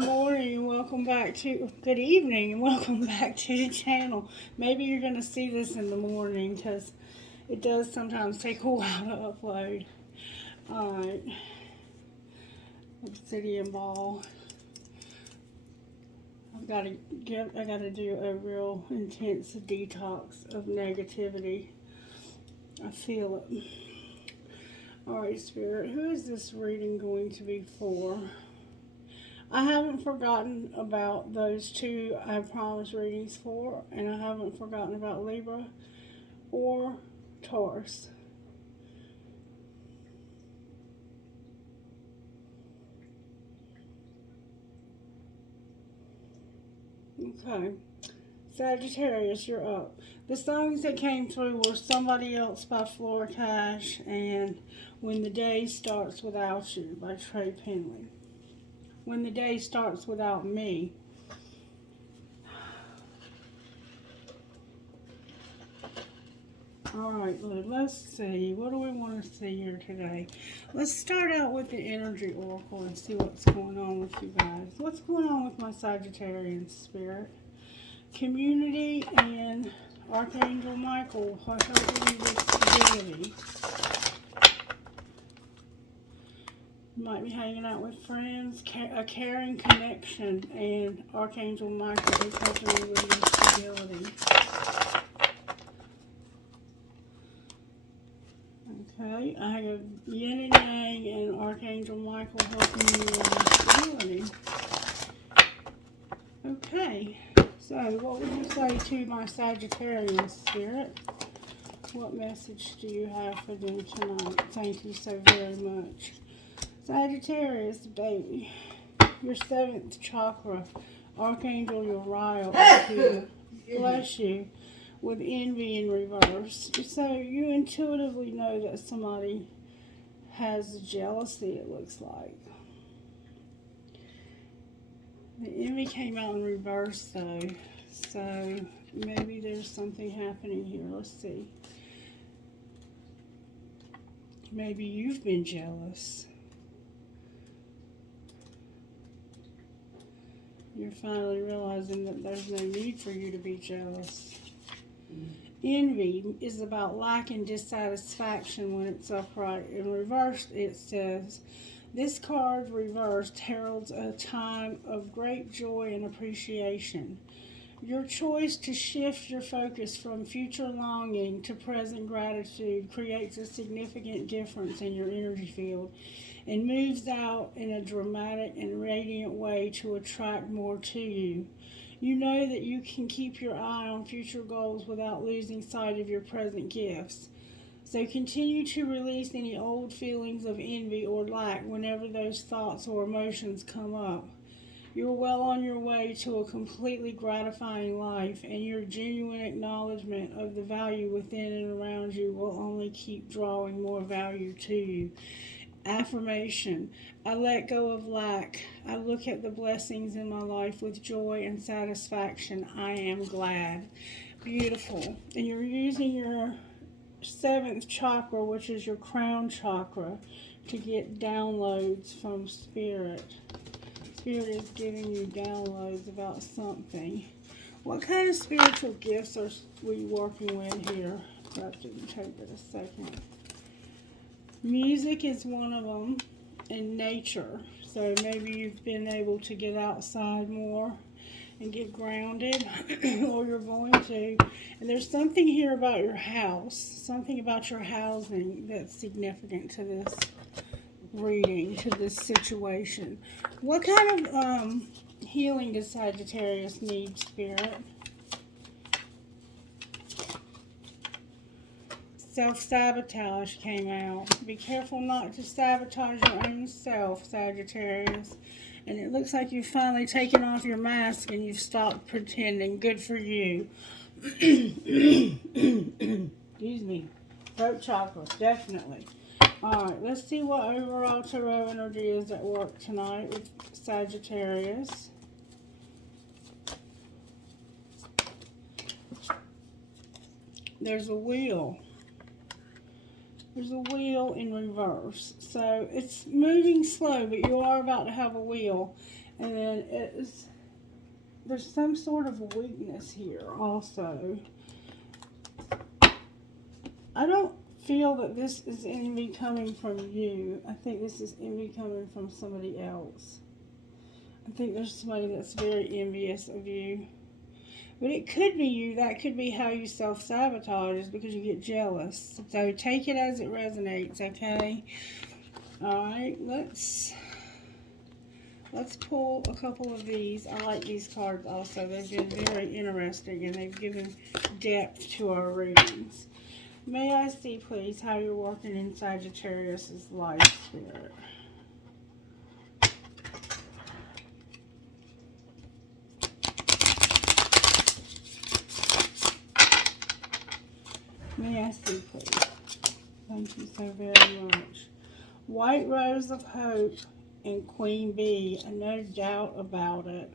Good morning and welcome back to, good evening and welcome back to the channel. Maybe you're going to see this in the morning because it does sometimes take a while to upload. Alright, obsidian ball. I gotta do a real intense detox of negativity. I feel it. Alright, Spirit, who is this reading going to be for? I haven't forgotten about those two I promised readings for, and I haven't forgotten about Libra or Taurus. Okay, Sagittarius, you're up. The songs that came through were Somebody Else by Flora Cash and When the Day Starts Without You by Trey Penley. When the Day Starts Without Me. Alright, let's see. What do we want to see here today? Let's start out with the energy oracle and see what's going on with you guys. What's going on with my Sagittarian spirit? Community and Archangel Michael are helping you with stability. You might be hanging out with friends, a caring connection, and Archangel Michael is helping you with your stability. Okay, I have Yin and Yang and Archangel Michael helping you with your stability. Okay, so what would you say to my Sagittarian spirit? What message do you have for them tonight? Thank you so very much. Sagittarius, baby, your 7th chakra, Archangel Uriel is here. Bless you. With envy in reverse. So you intuitively know that somebody has jealousy, it looks like. The envy came out in reverse though. So maybe there's something happening here. Let's see. Maybe you've been jealous. You're finally realizing that there's no need for you to be jealous. Envy is about lack and dissatisfaction when it's upright. In reverse, it says, this card reversed heralds a time of great joy and appreciation. Your choice to shift your focus from future longing to present gratitude creates a significant difference in your energy field and moves out in a dramatic and radiant way to attract more to you. You know that you can keep your eye on future goals without losing sight of your present gifts. So continue to release any old feelings of envy or lack whenever those thoughts or emotions come up. You're well on your way to a completely gratifying life, and your genuine acknowledgement of the value within and around you will only keep drawing more value to you. Affirmation. I let go of lack. I look at the blessings in my life with joy and satisfaction. I am glad. Beautiful. And you're using your 7th chakra, which is your crown chakra, to get downloads from Spirit. Spirit is giving you downloads about something. What kind of spiritual gifts are we working with here? That didn't take but a second. Music is one of them, and nature. So maybe you've been able to get outside more and get grounded, or you're going to. And there's something here about your house, something about your housing that's significant to this reading, to this situation. What kind of healing does Sagittarius need, Spirit? Self-sabotage came out. Be careful not to sabotage your own self, Sagittarius. And it looks like you've finally taken off your mask and you've stopped pretending. Good for you. Excuse me. Throat chakra, definitely. Alright, let's see what overall tarot energy is at work tonight with Sagittarius. There's a wheel. There's a wheel in reverse. So it's moving slow, but you are about to have a wheel. And then there's some sort of weakness here also. I don't feel that this is envy coming from you. I think this is envy coming from somebody else. I think there's somebody that's very envious of you. But it could be you. That could be how you self-sabotage, is because you get jealous. So take it as it resonates, okay? Alright, let's pull a couple of these. I like these cards also. They've been very interesting and they've given depth to our readings. May I see, please, how you're working in Sagittarius' life spirit? May I see, please? Thank you so very much. White Rose of Hope and Queen Bee. No doubt about it.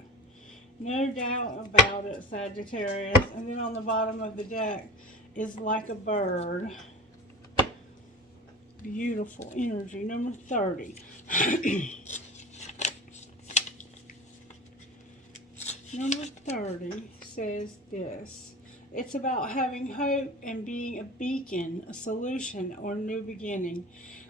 No doubt about it, Sagittarius. And then on the bottom of the deck is Like a Bird. Beautiful energy. Number 30. Number 30 says this. It's about having hope and being a beacon, a solution, or a new beginning.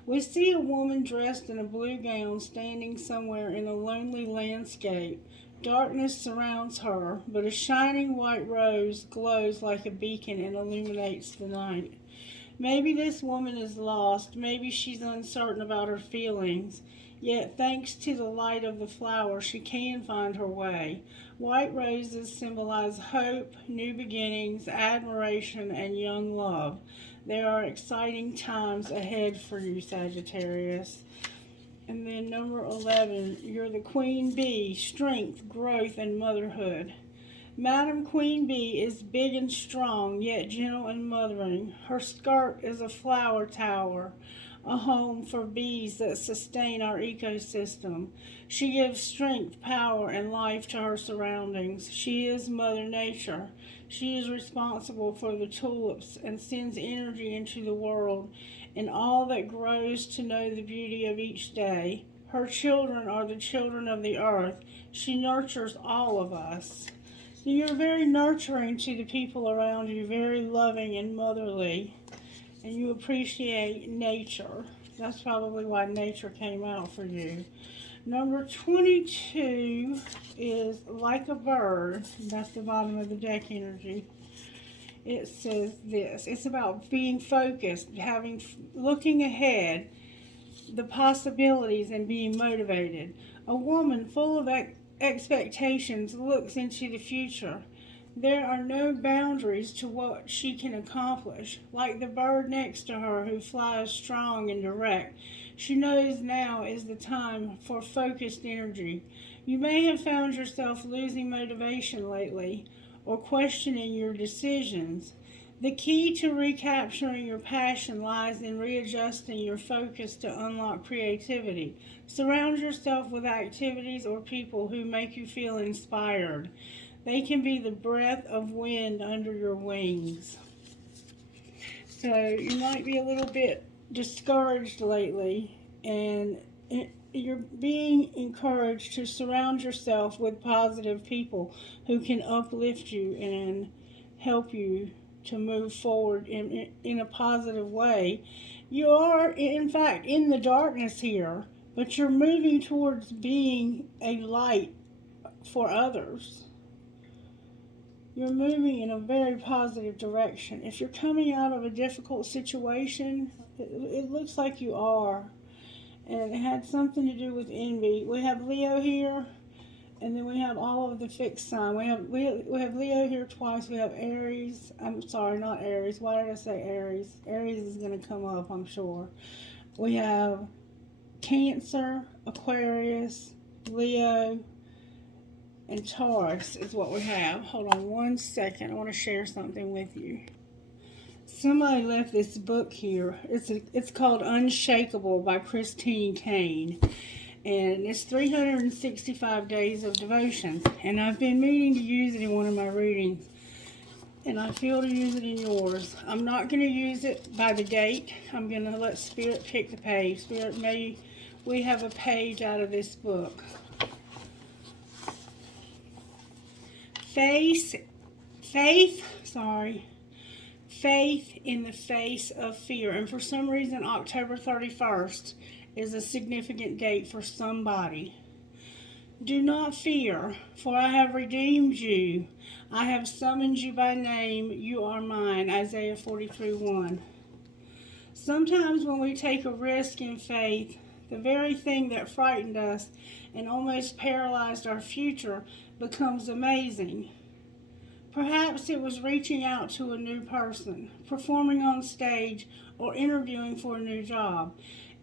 We see a woman dressed in a blue gown standing somewhere in a lonely landscape. Darkness surrounds her, but a shining white rose glows like a beacon and illuminates the night. Maybe this woman is lost. Maybe she's uncertain about her feelings. Yet, thanks to the light of the flower, she can find her way. White roses symbolize hope, new beginnings, admiration, and young love. There are exciting times ahead for you, Sagittarius. And then number 11, you're the Queen Bee, strength, growth, and motherhood. Madam Queen Bee is big and strong, yet gentle and mothering. Her skirt is a flower tower, a home for bees that sustain our ecosystem. She gives strength, power, and life to her surroundings. She is Mother Nature. She is responsible for the tulips and sends energy into the world and all that grows to know the beauty of each day. Her children are the children of the earth. She nurtures all of us. So you're very nurturing to the people around you, very loving and motherly. And you appreciate nature. That's probably why nature came out for you. Number 22 is Like a Bird. That's the bottom of the deck energy. It says this. It's about being focused, looking ahead, the possibilities, and being motivated. A woman full of expectations looks into the future. There are no boundaries to what she can accomplish. Like the bird next to her who flies strong and direct, she knows now is the time for focused energy. You may have found yourself losing motivation lately or questioning your decisions. The key to recapturing your passion lies in readjusting your focus to unlock creativity. Surround yourself with activities or people who make you feel inspired. They can be the breath of wind under your wings. So you might be a little bit discouraged lately, and you're being encouraged to surround yourself with positive people who can uplift you and help you to move forward in a positive way. You are, in fact, in the darkness here, but you're moving towards being a light for others. You're moving in a very positive direction. If you're coming out of a difficult situation, it looks like you are. And it had something to do with envy. We have Leo here, and then we have all of the fixed sign. We have Leo here twice. We have Aries. I'm sorry, not Aries. Why did I say Aries? Aries is going to come up, I'm sure. We have Cancer, Aquarius, Leo, and Taurus is what we have. Hold on one second. I want to share something with you. Somebody left this book here. It's called Unshakable by Christine Kane. And it's 365 days of devotions. And I've been meaning to use it in one of my readings. And I feel to use it in yours. I'm not going to use it by the date. I'm going to let Spirit pick the page. Spirit, may we have a page out of this book. faith in the face of fear. And for some reason, October 31st is a significant date for somebody. Do not fear, for I have redeemed you. I have summoned you by name. You are mine. Isaiah 43:1. Sometimes when we take a risk in faith, the very thing that frightened us and almost paralyzed our future becomes amazing. Perhaps it was reaching out to a new person, performing on stage, or interviewing for a new job.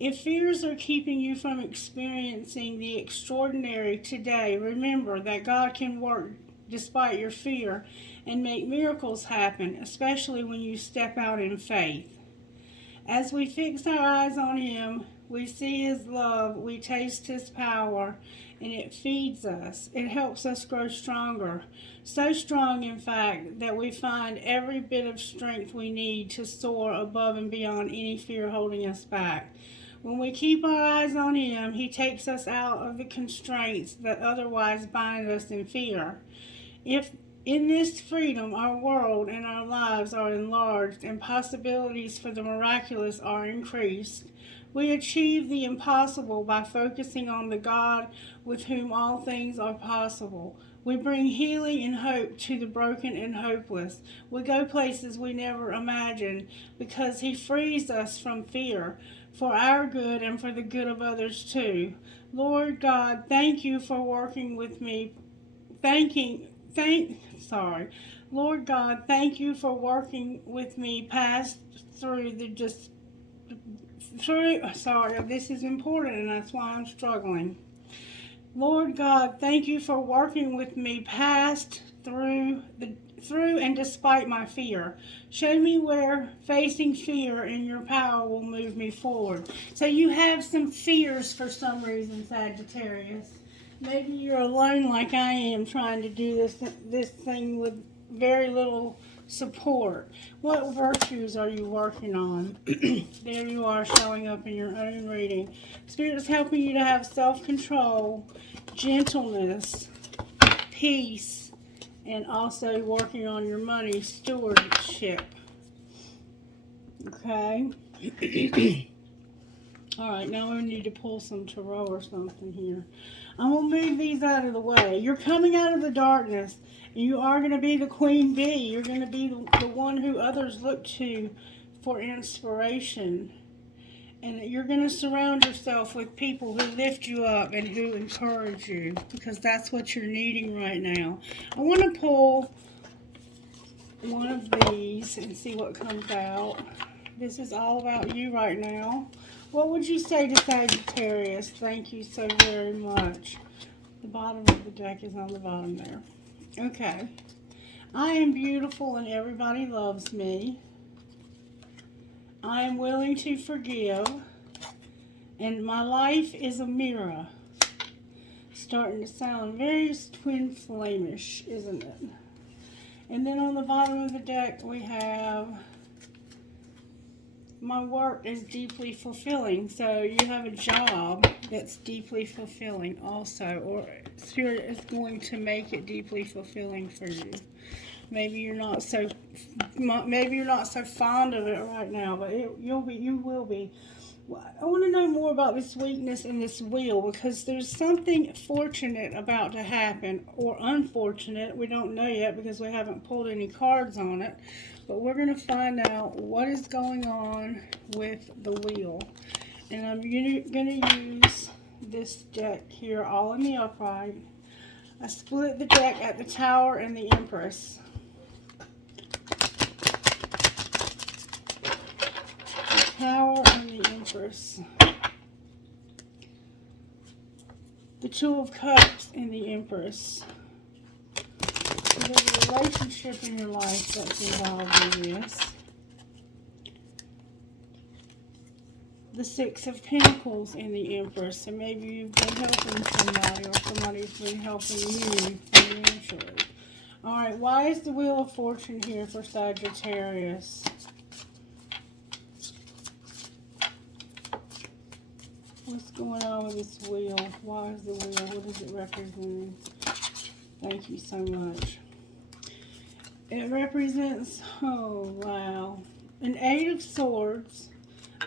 If fears are keeping you from experiencing the extraordinary today, remember that God can work despite your fear and make miracles happen, especially when you step out in faith. As we fix our eyes on Him, we see His love, we taste His power, and it feeds us. It helps us grow stronger. So strong, in fact, that we find every bit of strength we need to soar above and beyond any fear holding us back. When we keep our eyes on Him, He takes us out of the constraints that otherwise bind us in fear. If in this freedom our world and our lives are enlarged and possibilities for the miraculous are increased, we achieve the impossible by focusing on the God with whom all things are possible. We bring healing and hope to the broken and hopeless. We go places we never imagined because He frees us from fear for our good and for the good of others too. Lord God, thank you for working with me. Lord God, thank you for working with me past through the this is important and that's why I'm struggling. Lord God, thank you for working with me past, through and despite my fear. Show me where facing fear in your power will move me forward. So you have some fears for some reason, Sagittarius. Maybe you're alone like I am trying to do this thing with very little support. What virtues are you working on? There you are showing up in your own reading. Spirit is helping you to have self-control, gentleness, peace, and also working on your money stewardship. Okay? Alright, now we need to pull some tarot or something here. I'm going to move these out of the way. You're coming out of the darkness, and you are going to be the queen bee. You're going to be the one who others look to for inspiration. And you're going to surround yourself with people who lift you up and who encourage you, because that's what you're needing right now. I want to pull one of these and see what comes out. This is all about you right now. What would you say to Sagittarius? Thank you so very much. The bottom of the deck is on the bottom there. Okay. I am beautiful and everybody loves me. I am willing to forgive. And my life is a mirror. Starting to sound very twin flamish, isn't it? And then on the bottom of the deck we have, my work is deeply fulfilling. So you have a job that's deeply fulfilling also, or Spirit is going to make it deeply fulfilling for you. Maybe you're not so fond of it right now, but you will be. I want to know more about this weakness in this wheel, because there's something fortunate about to happen, or unfortunate. We don't know yet because we haven't pulled any cards on it. But we're going to find out what is going on with the wheel. And I'm going to use this deck here all in the upright. I split the deck at the Tower and the Empress. The Tower and the Empress. The Two of Cups and the Empress. There's a relationship in your life that's involved in this. The Six of Pentacles and the Empress. So maybe you've been helping somebody, or somebody's been helping you financially. Alright, why is the Wheel of Fortune here for Sagittarius? What's going on with this wheel? Why is the wheel? What is it representing? Thank you so much. It represents, oh wow, an 8 of Swords,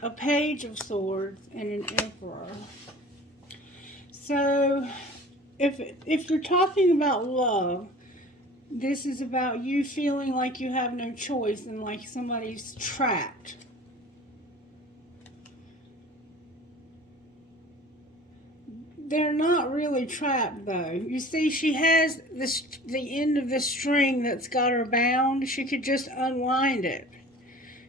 a Page of Swords, and an Emperor. So, if you're talking about love, this is about you feeling like you have no choice and like somebody's trapped. They're not really trapped, though. You see, she has the end of the string that's got her bound. She could just unwind it.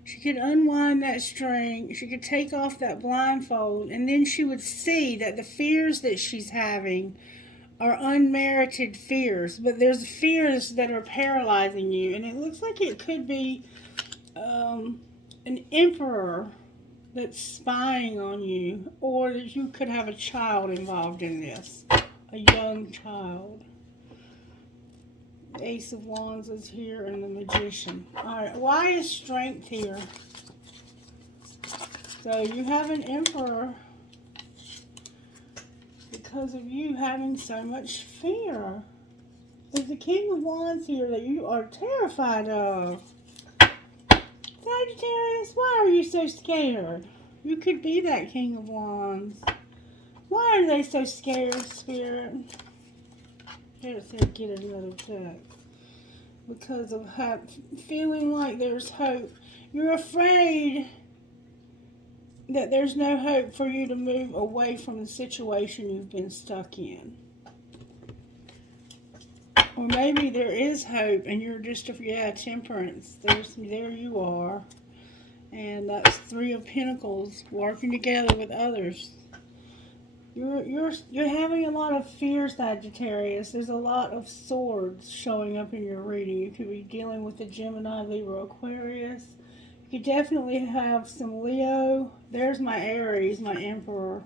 She could unwind that string. She could take off that blindfold, and then she would see that the fears that she's having are unmerited fears. But there's fears that are paralyzing you, and it looks like it could be an emperor that's spying on you, or that you could have a child involved in this, a young child. The Ace of Wands is here, and the Magician. Alright, why is Strength here? So you have an Emperor because of you having so much fear. There's the King of Wands here that you are terrified of. Sagittarius, why are you so scared? You could be that King of Wands. Why are they so scared, Spirit? Spirit said get another text. Because of feeling like there's hope. You're afraid that there's no hope for you to move away from the situation you've been stuck in. Or maybe there is hope and you're just, Temperance. There you are. And that's 3 of Pentacles, working together with others. You're having a lot of fear, Sagittarius. There's a lot of swords showing up in your reading. You could be dealing with a Gemini, Libra, Aquarius. You could definitely have some Leo. There's my Aries, my Emperor.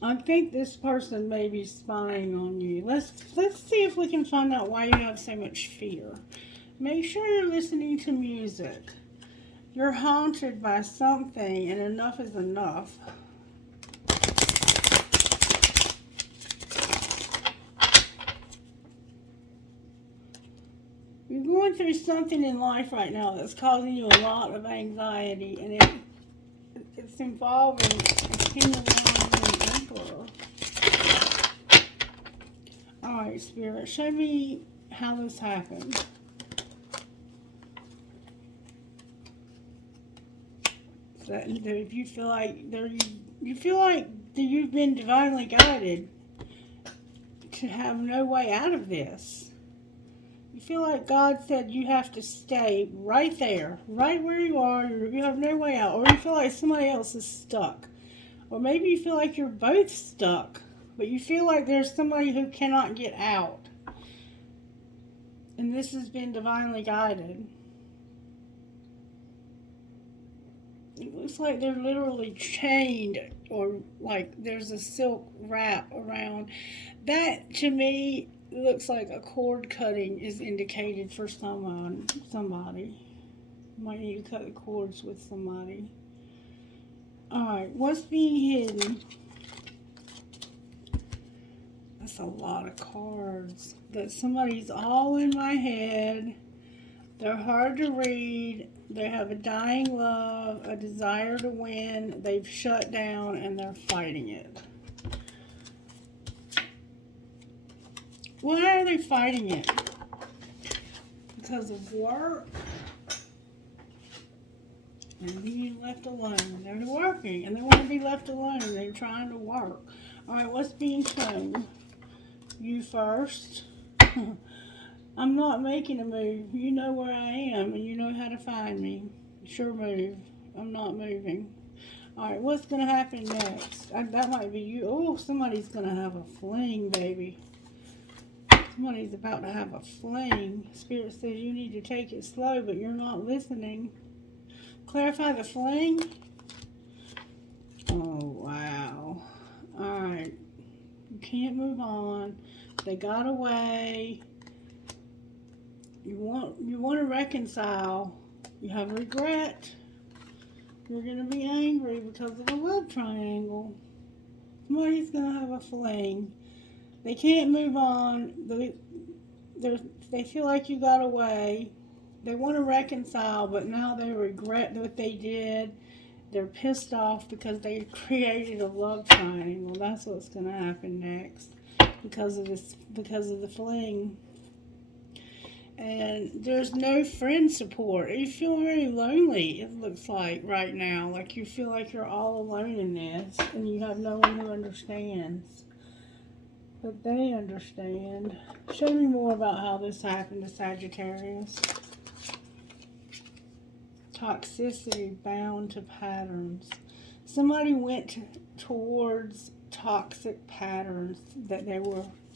I think this person may be spying on you. Let's see if we can find out why you have so much fear. Make sure you're listening to music. You're haunted by something, and enough is enough. You're going through something in life right now that's causing you a lot of anxiety, and it's involving a King of Wands and an Emperor. Alright, Spirit, show me how this happened. If you feel like you've been divinely guided to have no way out of this. You feel like God said you have to stay right there, right where you are. You have no way out. Or you feel like somebody else is stuck. Or maybe you feel like you're both stuck, but you feel like there's somebody who cannot get out. And this has been divinely guided. It looks like they're literally chained, or like there's a silk wrap around. That, to me, looks like a cord cutting is indicated for somebody. You might need to cut the cords with somebody. Alright, what's being hidden? That's a lot of cards. That somebody's all in my head. They're hard to read. They have a dying love, a desire to win. They've shut down and they're fighting it. Why are they fighting it? Because of work? And being left alone. They're working and they want to be left alone. They're trying to work. Alright, what's being shown? You first. I'm not making a move. You know where I am and you know how to find me. Sure move. I'm not moving. Alright, what's going to happen next? That might be you. Oh, somebody's going to have a fling, baby. Somebody's about to have a fling. Spirit says you need to take it slow, but you're not listening. Clarify the fling. Oh, wow. Alright. You can't move on. They got away. You want to reconcile. You have regret. You're going to be angry because of the love triangle. Somebody's going to have a fling. They can't move on. They feel like you got away. They want to reconcile, but now they regret what they did. They're pissed off because they created a love triangle. That's what's going to happen next because of the fling. And there's no friend support. You feel very lonely, it looks like, right now. Like you feel like you're all alone in this, and you have no one who understands. But they understand. Show me more about how this happened to Sagittarius. Toxicity bound to patterns. Somebody went towards toxic patterns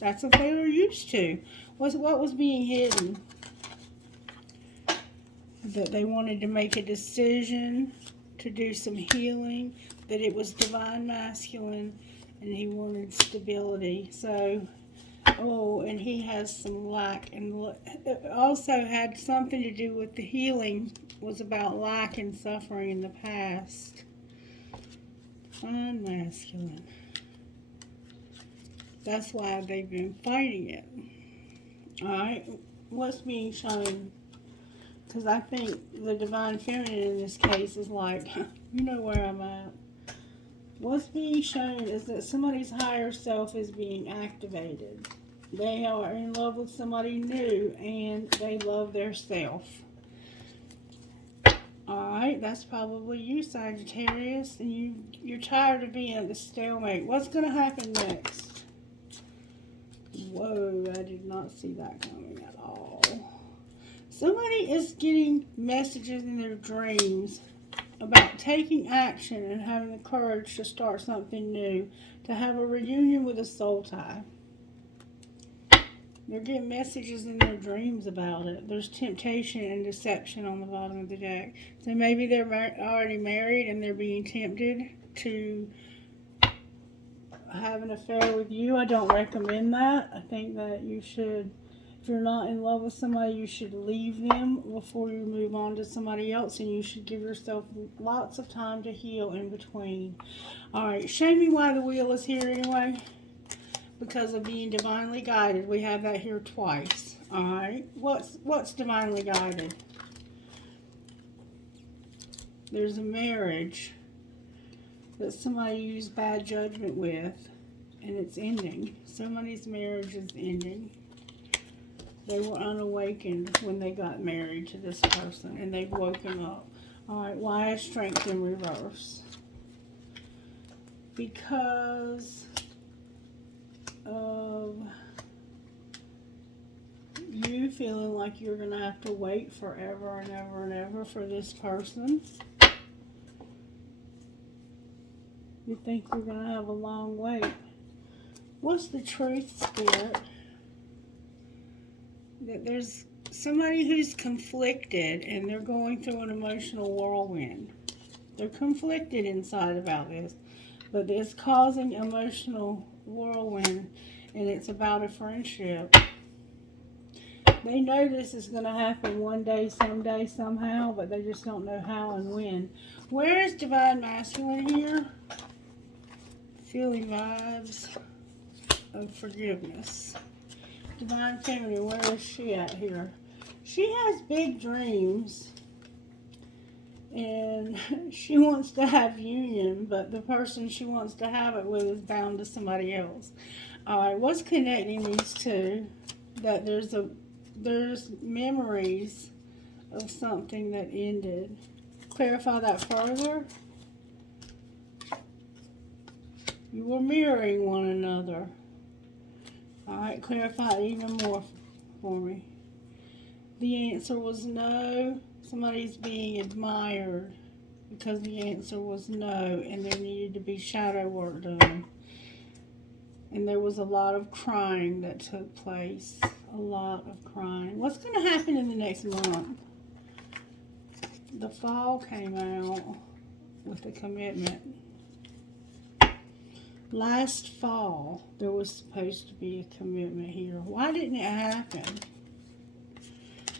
that's what they were used to. What was being hidden? That they wanted to make a decision to do some healing, that it was divine masculine, and he wanted stability. So, and he has some lack, and it also had something to do with the healing, was about lack and suffering in the past. Divine masculine. That's why they've been fighting it. Alright, what's being shown? Because I think the divine feminine in this case is like, you know where I'm at. What's being shown is that somebody's higher self is being activated. They are in love with somebody new and they love their self. Alright, that's probably you, Sagittarius, and you're tired of being at the stalemate. What's going to happen next? Whoa, I did not see that coming at all. Somebody is getting messages in their dreams about taking action and having the courage to start something new, to have a reunion with a soul tie. They're getting messages in their dreams about it. There's temptation and deception on the bottom of the deck. So maybe they're already married and they're being tempted to have an affair with you. I don't recommend that. I think that you should, if you're not in love with somebody, you should leave them before you move on to somebody else, and you should give yourself lots of time to heal in between. Alright, show me why the wheel is here anyway. Because of being divinely guided. We have that here twice. Alright, what's divinely guided? There's a marriage that somebody used bad judgment with, and it's ending. Somebody's marriage is ending. They were unawakened when they got married to this person, and they've woken up. Alright, why is strength in reverse? Because of you feeling like you're going to have to wait forever and ever and ever for this person. You think you're going to have a long wait. What's the truth, Spirit? That there's somebody who's conflicted and they're going through an emotional whirlwind. They're conflicted inside about this, but it's causing emotional whirlwind, and it's about a friendship. They know this is going to happen one day, someday, somehow, but they just don't know how and when. Where is divine masculine here? Feeling vibes of forgiveness. Divine feminine, where is she at here? She has big dreams, and she wants to have union, but the person she wants to have it with is bound to somebody else. Alright, what's connecting these two? That there's memories of something that ended. Clarify that further. You were mirroring one another. Alright, clarify even more for me. The answer was no. Somebody's being admired because the answer was no, and there needed to be shadow work done. And there was a lot of crying that took place. A lot of crying. What's going to happen in the next month? The fall came out with a commitment. Last fall, there was supposed to be a commitment here. Why didn't it happen?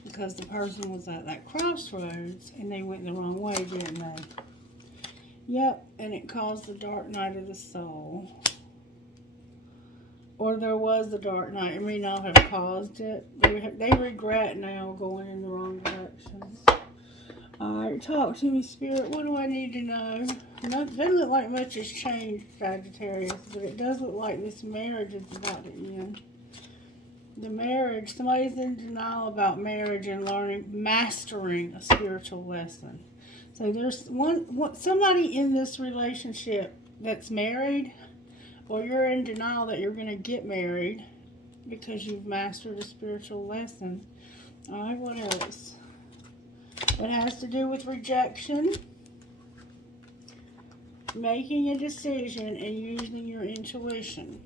Because the person was at that crossroads and they went the wrong way, didn't they? Yep, and it caused the dark night of the soul. or there was a dark night. It may not have caused it. They regret now going in the wrong direction. Alright, talk to me, Spirit. What do I need to know? Doesn't look like much has changed, Sagittarius, but it does look like this marriage is about to end. The marriage, somebody's in denial about marriage and mastering a spiritual lesson. So there's somebody in this relationship that's married, or you're in denial that you're going to get married because you've mastered a spiritual lesson. Alright, what else? It has to do with rejection, making a decision, and using your intuition.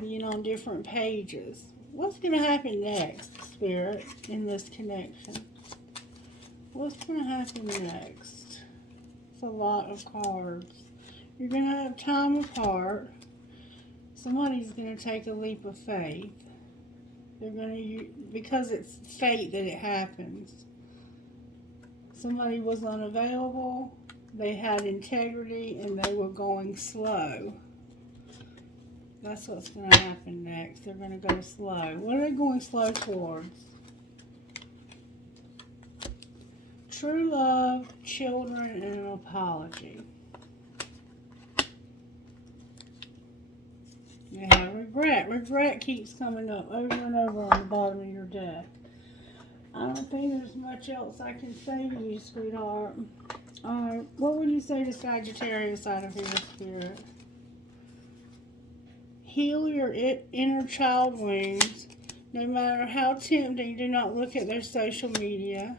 Being on different pages. What's going to happen next, Spirit, in this connection? What's going to happen next? It's a lot of cards. You're going to have time apart. Somebody's going to take a leap of faith. They're going to, because it's fate that it happens. Somebody was unavailable. They had integrity and they were going slow. That's what's going to happen next. They're going to go slow. What are they going slow towards? True love, children, and an apology. They have regret. Regret keeps coming up over and over on the bottom of your deck. I don't think there's much else I can say to you, sweetheart. Alright, what would you say to Sagittarius out of here, Spirit? Heal your inner child wounds. No matter how tempting, do not look at their social media.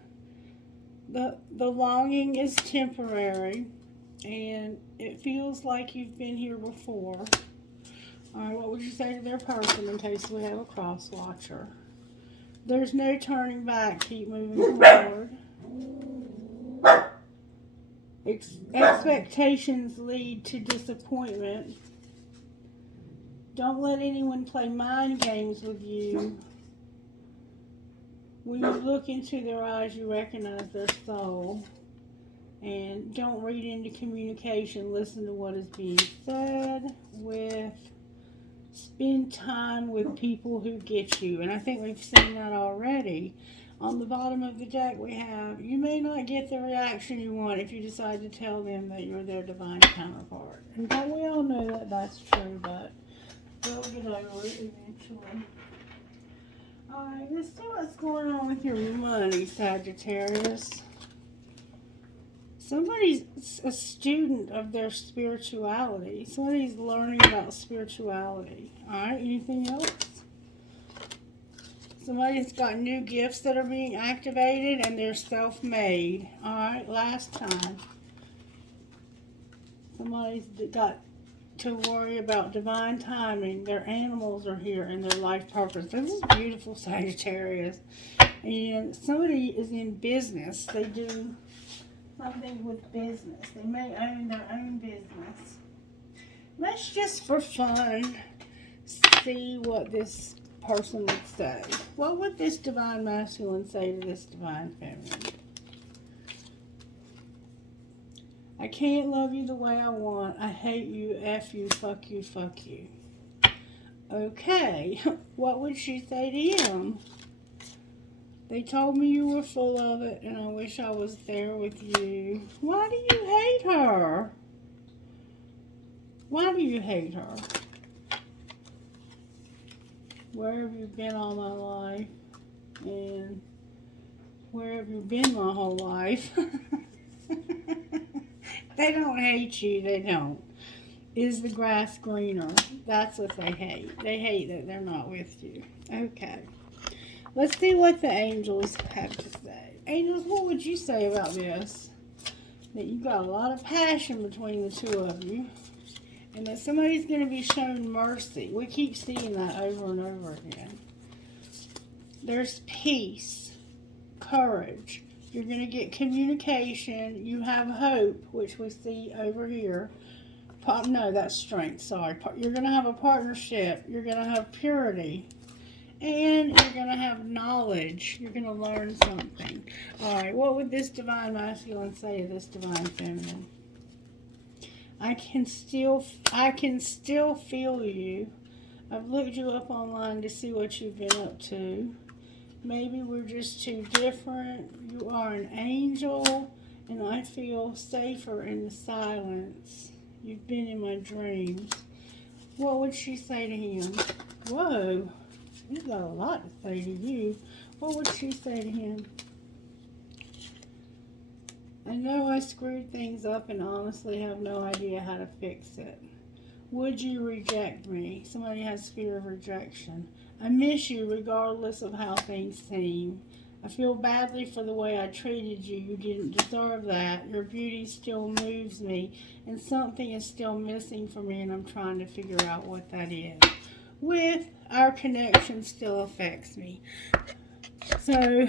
The longing is temporary, and it feels like you've been here before. Alright, what would you say to their person in case we have a cross watcher? There's no turning back. Keep moving forward. Expectations lead to disappointment. Don't let anyone play mind games with you. When you look into their eyes, you recognize their soul. And don't read into communication. Listen to what is being said. Spend time with people who get you. And I think we've seen that already. On the bottom of the deck we have, you may not get the reaction you want if you decide to tell them that you're their divine counterpart. And we all know that that's true, but they'll get over it eventually. Alright, let's see what's going on with your money, Sagittarius. Somebody's a student of their spirituality. Somebody's learning about spirituality. Alright, anything else? Somebody's got new gifts that are being activated and they're self-made. Alright, last time. Somebody's got to worry about divine timing. Their animals are here and their life purpose. This is beautiful, Sagittarius. And somebody is in business. They do something with business. They may own their own business. Let's just, for fun, see what this person would say. What would this divine masculine say to this divine feminine? I can't love you the way I want. I hate you, F you, fuck you, fuck you. Okay, what would she say to him? They told me you were full of it, and I wish I was there with you. Why do you hate her? Why do you hate her? Where have you been all my life? And where have you been my whole life? They don't hate you, they don't. Is the grass greener? That's what they hate. They hate that they're not with you. Okay. Let's see what the angels have to say. Angels, what would you say about this? That you got a lot of passion between the two of you. And that somebody's going to be shown mercy. We keep seeing that over and over again. There's peace, courage. You're going to get communication. You have hope, which we see over here. No, that's strength. Sorry. You're going to have a partnership. You're going to have purity. And you're going to have knowledge. You're going to learn something. All right. What would this divine masculine say to this divine feminine? I can still feel you. I've looked you up online to see what you've been up to. Maybe we're just too different. You are an angel, and I feel safer in the silence. You've been in my dreams. What would she say to him? Whoa, he's got a lot to say to you. What would she say to him? I know I screwed things up and honestly have no idea how to fix it. Would you reject me? Somebody has fear of rejection. I miss you regardless of how things seem. I feel badly for the way I treated you. You didn't deserve that. Your beauty still moves me, and something is still missing for me, and I'm trying to figure out what that is. With our connection still affects me. So,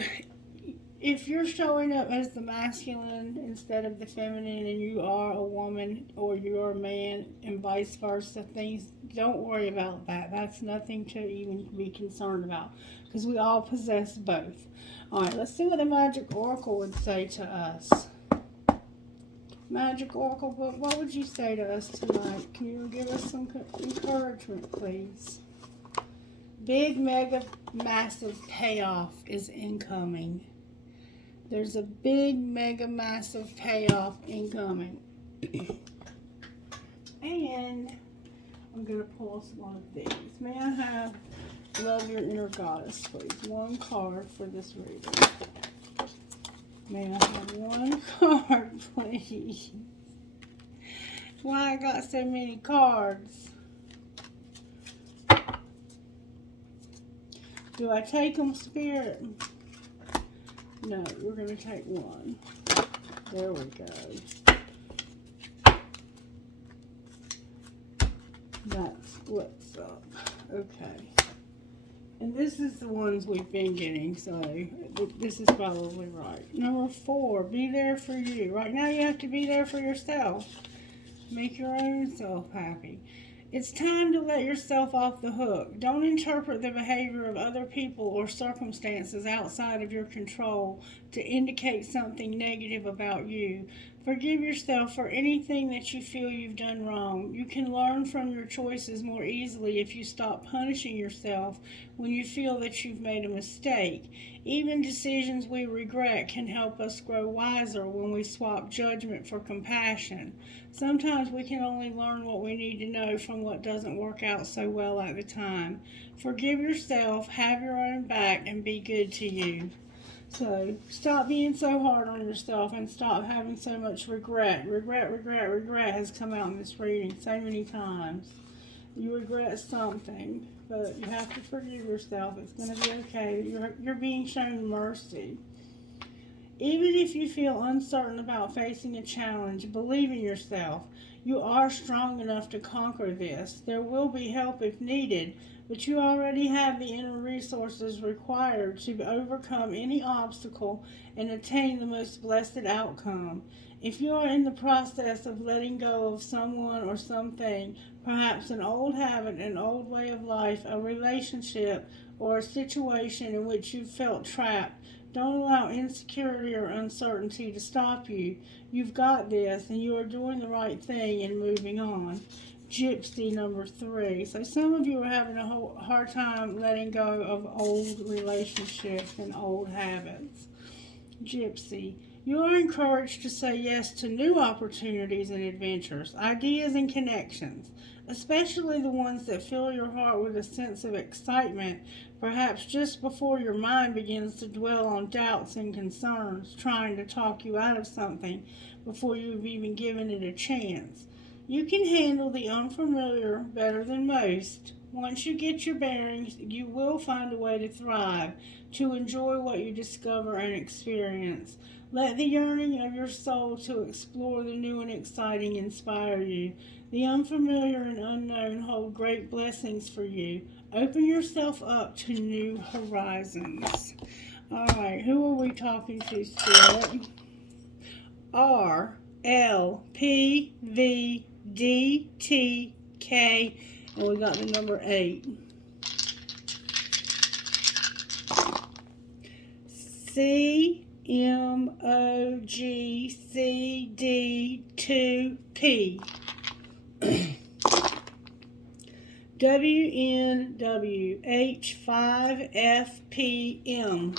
if you're showing up as the masculine instead of the feminine, and you are a woman or you're a man and vice versa, things, don't worry about that. That's nothing to even be concerned about, because we all possess both. All right, let's see what the Magic Oracle would say to us. Magic Oracle book, what would you say to us tonight? Can you give us some encouragement, please? Big, mega, massive payoff is incoming. There's a big, mega, massive payoff incoming. And I'm going to pull one of these. May I have Love Your Inner Goddess, please? One card for this reading. May I have one card, please? Why I got so many cards? Do I take them, Spirit? No, we're going to take one. There we go. That's what's up. Okay. And this is the ones we've been getting, so this is probably right. Number 4, be there for you. Right now you have to be there for yourself. Make your own self happy. It's time to let yourself off the hook. Don't interpret the behavior of other people or circumstances outside of your control to indicate something negative about you. Forgive yourself for anything that you feel you've done wrong. You can learn from your choices more easily if you stop punishing yourself when you feel that you've made a mistake. Even decisions we regret can help us grow wiser when we swap judgment for compassion. Sometimes we can only learn what we need to know from what doesn't work out so well at the time. Forgive yourself, have your own back, and be good to you. So, stop being so hard on yourself and stop having so much regret. Regret has come out in this reading so many times. You regret something, but you have to forgive yourself. It's going to be okay. You're being shown mercy. Even if you feel uncertain about facing a challenge, believe in yourself. You are strong enough to conquer this. There will be help if needed, but you already have the inner resources required to overcome any obstacle and attain the most blessed outcome. If you are in the process of letting go of someone or something, perhaps an old habit, an old way of life, a relationship, or a situation in which you felt trapped, don't allow insecurity or uncertainty to stop you. You've got this, and you are doing the right thing and moving on. Gypsy number 3. So some of you are having a hard time letting go of old relationships and old habits. Gypsy, you are encouraged to say yes to new opportunities and adventures, ideas and connections, especially the ones that fill your heart with a sense of excitement, perhaps just before your mind begins to dwell on doubts and concerns, trying to talk you out of something before you've even given it a chance. You can handle the unfamiliar better than most. Once you get your bearings, you will find a way to thrive, to enjoy what you discover and experience. Let the yearning of your soul to explore the new and exciting inspire you. The unfamiliar and unknown hold great blessings for you. Open yourself up to new horizons. All right, who are we talking to, Spirit? R, L, P, V, D, T, K, and we got the number 8. C, M, O, G, C, D, 2, P. WNWH5FPM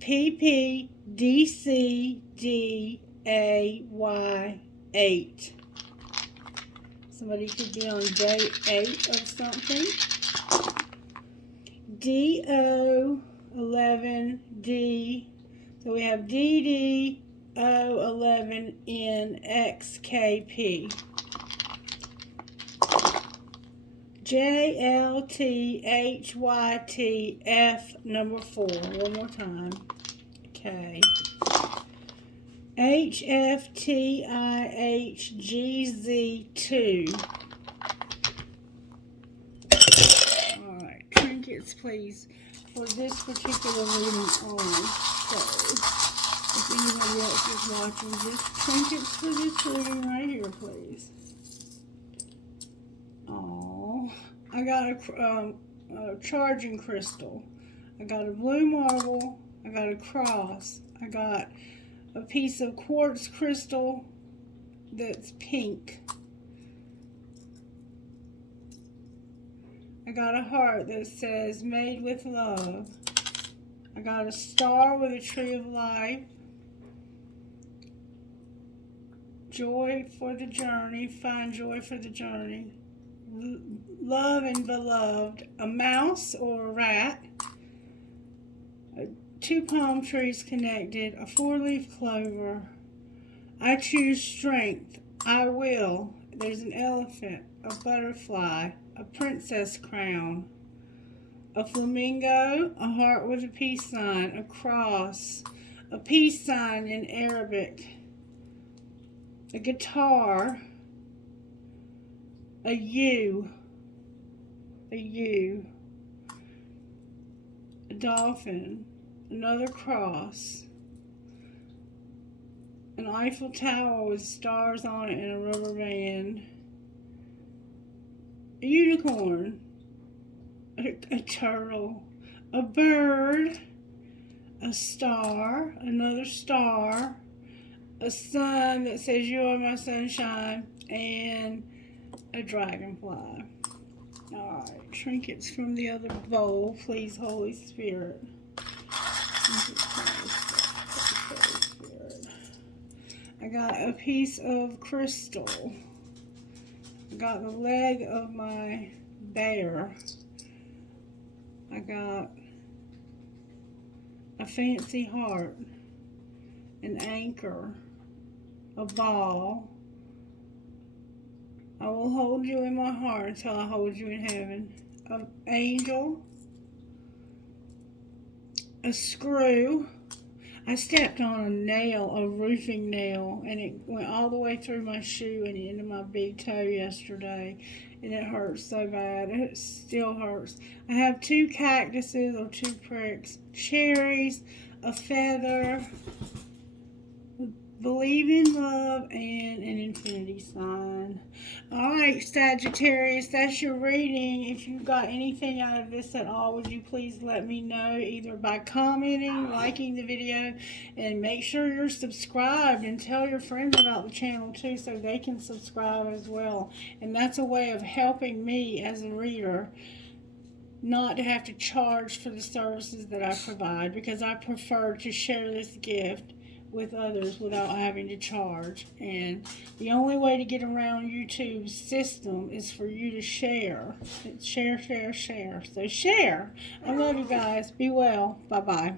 PPDCDAY8. Somebody could be on day 8 of something. DO11D. So we have DDO11NXKP. JLTHYTF number 4. One more time. K. HFTIHGZ2. Alright, trinkets please for this particular reading only. So, if anybody else is watching, just trinkets for this reading right here, please. Oh, I got a charging crystal. I got a blue marble. I got a cross. I got a piece of quartz crystal that's pink. I got a heart that says made with love. I got a star with a tree of life. Joy for the journey. Find joy for the journey. Love and beloved. A mouse or a rat. 2 palm trees connected. A 4-leaf clover. I choose strength. I will. There's an elephant. A butterfly. A princess crown. A flamingo. A heart with a peace sign. A cross. A peace sign in Arabic. A guitar. A U. A U. A dolphin. Another cross. An Eiffel Tower with stars on it and a rubber band. A unicorn. A turtle. A bird. A star. Another star. A sun that says you are my sunshine. And a dragonfly. Alright, trinkets from the other bowl, please, Holy Spirit. I got a piece of crystal. I got the leg of my bear. I got a fancy heart, an anchor, a ball. I will hold you in my heart until I hold you in heaven. An angel. A screw. I stepped on a nail, a roofing nail, and it went all the way through my shoe and into my big toe yesterday. And it hurts so bad. It still hurts. I have 2 cactuses or 2 pricks. Cherries. A feather. Believe in love, and an infinity sign. Alright, Sagittarius, that's your reading. If you got anything out of this at all, would you please let me know either by commenting, liking the video, and make sure you're subscribed, and tell your friends about the channel too so they can subscribe as well. And that's a way of helping me as a reader not to have to charge for the services that I provide, because I prefer to share this gift with others without having to charge. And the only way to get around YouTube's system is for you to share. It's share, share, share. So share. I love you guys. Be well. Bye-bye.